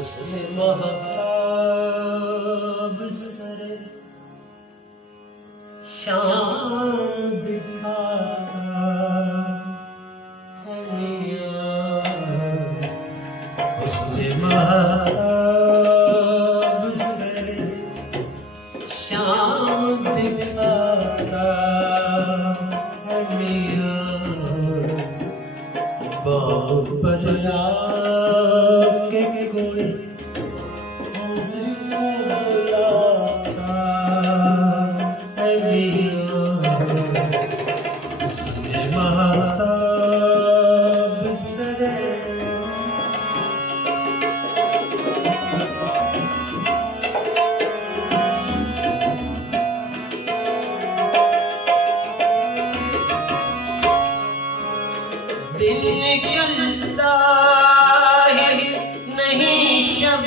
उसने महताब सरे शाम दिखाता है मियां। उसने महताब सरे शाम दिखाता है मियां। बाहों पर आके कोई मुझको बुलाता है मियां। उसने महताब सरे दिन निकलता है नहीं शब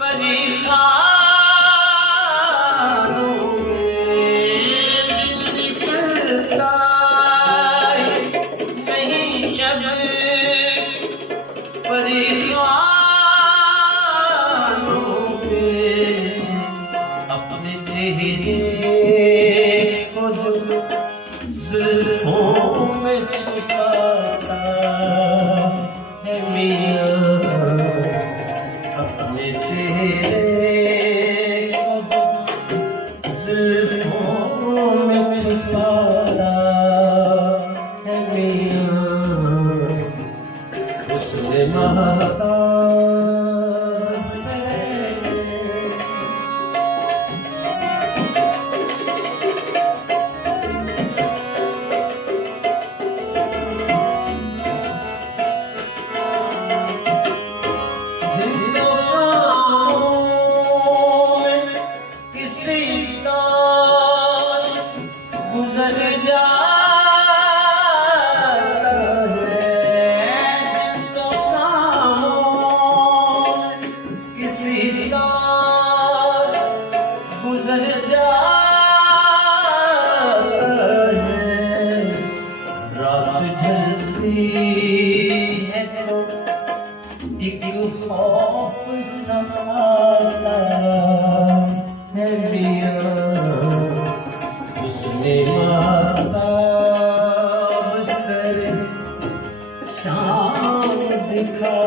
परेशानों में। दिन निकलता है नहीं शब परेशानों में। अपने चेहरे को जो जुल्फों में छुपाता है मियां। अपने चेहरे को जुल्फों में छुपाता है मियां। उसने महताब सरे गुजर जाता है तो कामों किसी दौर गुजर जाता है। रात ढलती है तो एक खौफ सताता है मियां। उसने महताब सरे शाम दिखा